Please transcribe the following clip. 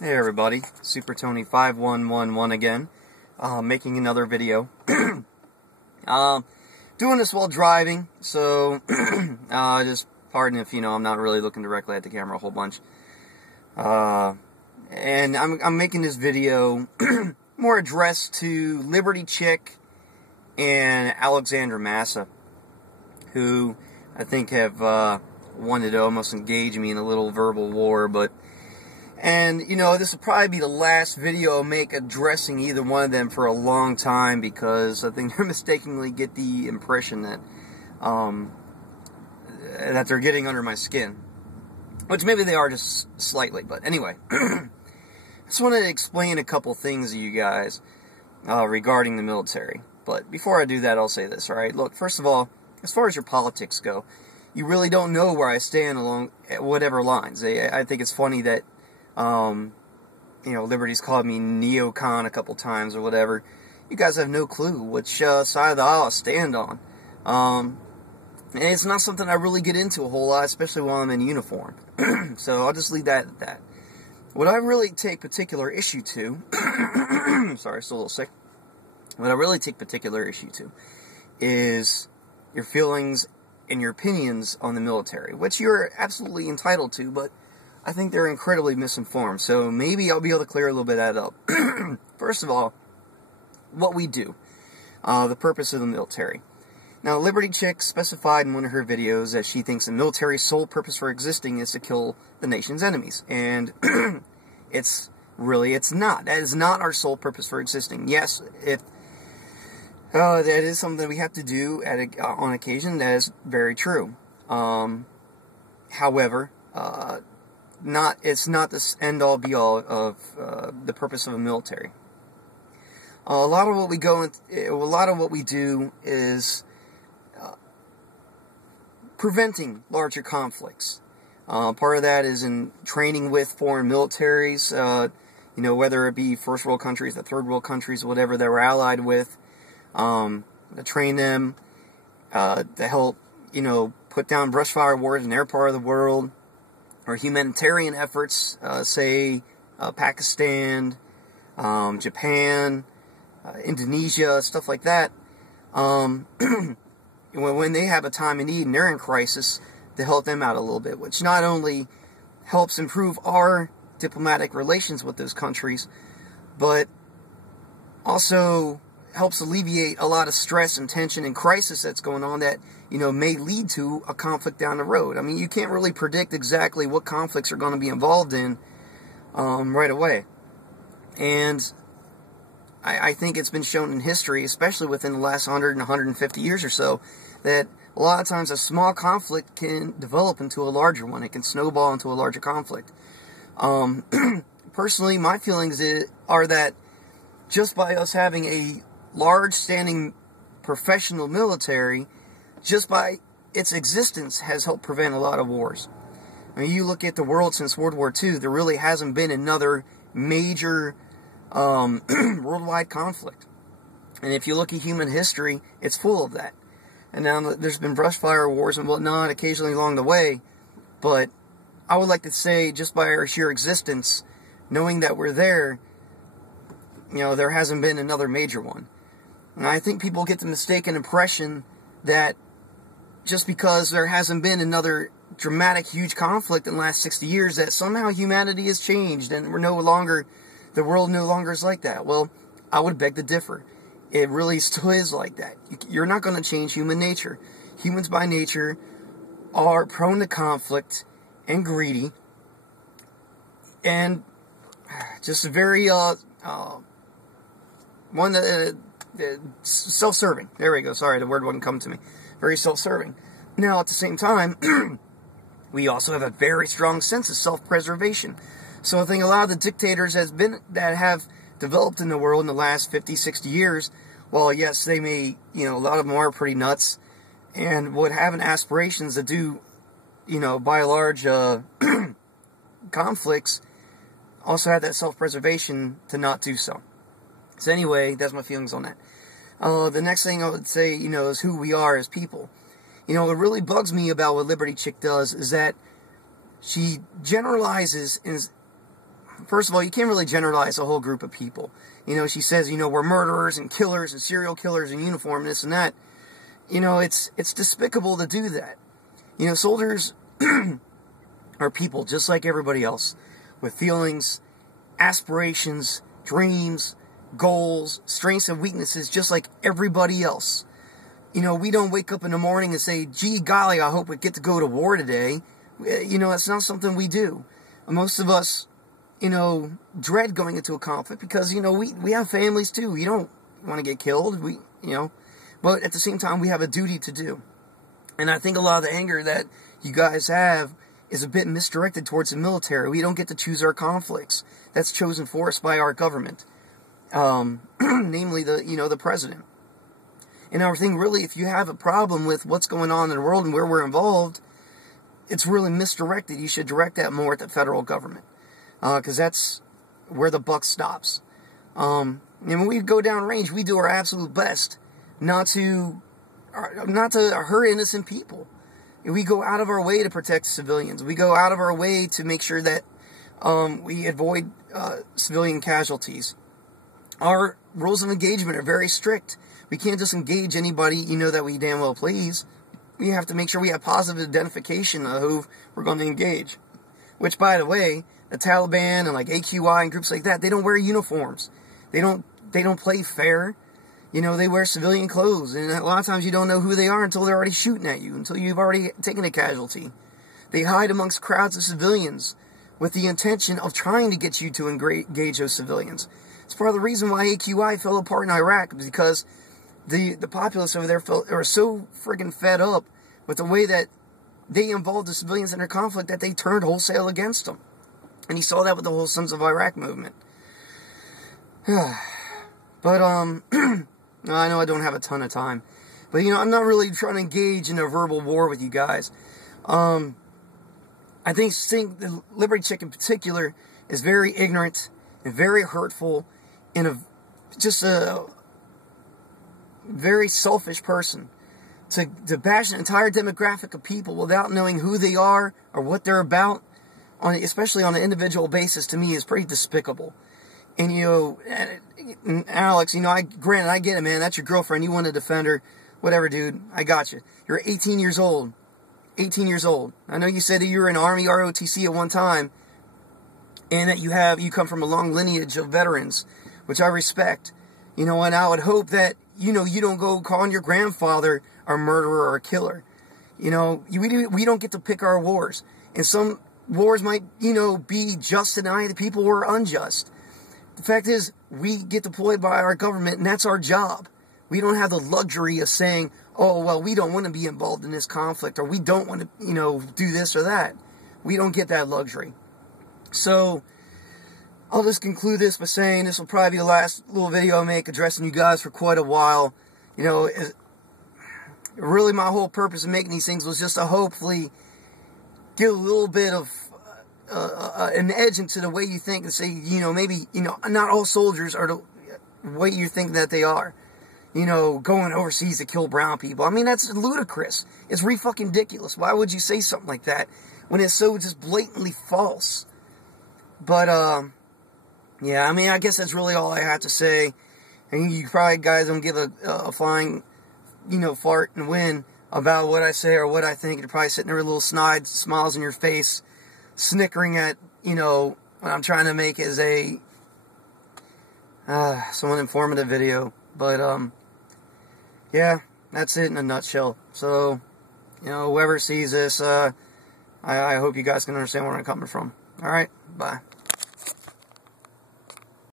Hey everybody, Super Tony 5111 again, making another video. Doing this while driving, so just pardon if I'm not really looking directly at the camera a whole bunch. And I'm making this video more addressed to Liberty Chick and Alexandra Massa, who I think have wanted to almost engage me in a little verbal war, and this will probably be the last video I'll make addressing either one of them for a long time, because I think they're mistakenly get the impression that that they're getting under my skin, which maybe they are just slightly. But anyway, I just wanted to explain a couple things to you guys regarding the military. But before I do that, I'll say this, alright? Look, first of all, as far as your politics go, you really don't know where I stand along whatever lines. I think it's funny that Liberty's called me neocon a couple times or whatever. You guys have no clue which side of the aisle I stand on. And it's not something I really get into a whole lot, especially while I'm in uniform. So I'll just leave that at that. What I really take particular issue to, sorry, still a little sick. What I really take particular issue to is your feelings and your opinions on the military, which you're absolutely entitled to, but I think they're incredibly misinformed, so maybe I'll be able to clear a little bit of that up. First of all, what we do, the purpose of the military. Now, Liberty Chick specified in one of her videos that she thinks the military's sole purpose for existing is to kill the nation's enemies, and it's not. That is not our sole purpose for existing. Yes, that is something that we have to do on occasion. That is very true. However, it's not the end-all be-all of the purpose of a military. A lot of what we do is preventing larger conflicts. Part of that is in training with foreign militaries, whether it be first world countries, the third world countries, whatever they were allied with, to train them, to help, put down brushfire wars in their part of the world, or humanitarian efforts, say Pakistan, Japan, Indonesia, stuff like that. When they have a time of need and they're in crisis, to help them out a little bit, which not only helps improve our diplomatic relations with those countries, but also helps alleviate a lot of stress and tension and crisis that's going on that, may lead to a conflict down the road. I mean, you can't really predict exactly what conflicts are going to be involved in right away. And I think it's been shown in history, especially within the last 100 and 150 years or so, that a lot of times a small conflict can develop into a larger one. It can snowball into a larger conflict. Personally, my feelings are that just by us having a large standing professional military, just by its existence, has helped prevent a lot of wars. I mean, you look at the world since World War II, there really hasn't been another major worldwide conflict. And if you look at human history, it's full of that. And now there's been brushfire wars and whatnot occasionally along the way, but I would like to say, just by our sheer existence, knowing that we're there, there hasn't been another major one. And I think people get the mistaken impression that just because there hasn't been another dramatic, huge conflict in the last 60 years, that somehow humanity has changed and the world no longer is like that. Well, I would beg to differ. It really still is like that. You're not going to change human nature. Humans by nature are prone to conflict and greedy and just very self-serving. There we go. Sorry, the word wouldn't come to me. Very self-serving. Now, at the same time, we also have a very strong sense of self-preservation. So I think a lot of the dictators that have developed in the world in the last 50, 60 years, well, yes, they may, a lot of them are pretty nuts and would have an aspirations to do, by large conflicts, also have that self-preservation to not do so. So anyway, that's my feelings on that. The next thing I would say, is who we are as people. What really bugs me about what Liberty Chick does is that she generalizes, and first of all, you can't really generalize a whole group of people. You know, she says, you know, we're murderers and killers and serial killers in uniform, this and that. You know, it's despicable to do that. You know, soldiers are people just like everybody else, with feelings, aspirations, dreams, goals, strengths and weaknesses, just like everybody else. You know, we don't wake up in the morning and say, gee golly, I hope we get to go to war today. You know, that's not something we do. Most of us, you know, dread going into a conflict because, you know, we have families too. You don't want to get killed, you know, but at the same time, we have a duty to do. And I think a lot of the anger that you guys have is a bit misdirected towards the military. We don't get to choose our conflicts. That's chosen for us by our government. Namely the president. And our thing really, if you have a problem with what's going on in the world and where we're involved, it's really misdirected. You should direct that more at the federal government. Because that's where the buck stops. And when we go downrange, we do our absolute best not to hurt innocent people. We go out of our way to protect civilians. We go out of our way to make sure that we avoid civilian casualties. Our rules of engagement are very strict. We can't just engage anybody, you know, that we damn well please. We have to make sure we have positive identification of who we're going to engage. Which, by the way, the Taliban and like AQI and groups like that, they don't wear uniforms. They don't play fair. You know, they wear civilian clothes. And a lot of times you don't know who they are until they're already shooting at you, until you've already taken a casualty. They hide amongst crowds of civilians with the intention of trying to get you to engage those civilians. It's part of the reason why AQI fell apart in Iraq, because the populace over there are so friggin' fed up with the way that they involved the civilians in their conflict that they turned wholesale against them. And you saw that with the whole Sons of Iraq movement. But, I know I don't have a ton of time. But, you know, I'm not really trying to engage in a verbal war with you guys. I think the Liberty Chick in particular is very ignorant and very hurtful and just a very selfish person. To bash an entire demographic of people without knowing who they are or what they're about, especially on an individual basis, to me is pretty despicable. And, you know, Alex, you know, granted, I get it, man. That's your girlfriend. You want to defend her. Whatever, dude. I got you. You're 18 years old. 18 years old. I know you said that you were in Army ROTC at one time, and that you come from a long lineage of veterans, which I respect. You know, and I would hope that, you know, you don't go calling your grandfather a murderer or a killer. You know, we don't get to pick our wars. And some wars might, you know, be just and the people who are unjust. The fact is, we get deployed by our government, and that's our job. We don't have the luxury of saying, oh, well, we don't want to be involved in this conflict, or we don't want to, you know, do this or that. We don't get that luxury. So, I'll just conclude this by saying this will probably be the last little video I make addressing you guys for quite a while. You know, really my whole purpose of making these things was just to hopefully get a little bit of an edge into the way you think and say, you know, maybe, you know, not all soldiers are the way you think that they are. You know, going overseas to kill brown people. I mean, that's ludicrous. It's fucking ridiculous. Why would you say something like that when it's so just blatantly false? But, yeah, I mean, I guess that's really all I have to say. And you probably guys don't give a flying, you know, fart and win about what I say or what I think. You're probably sitting there with little snide smiles on your face, snickering at, you know, what I'm trying to make is a somewhat informative video. But, yeah, that's it in a nutshell. So, you know, whoever sees this, I hope you guys can understand where I'm coming from. Alright, bye.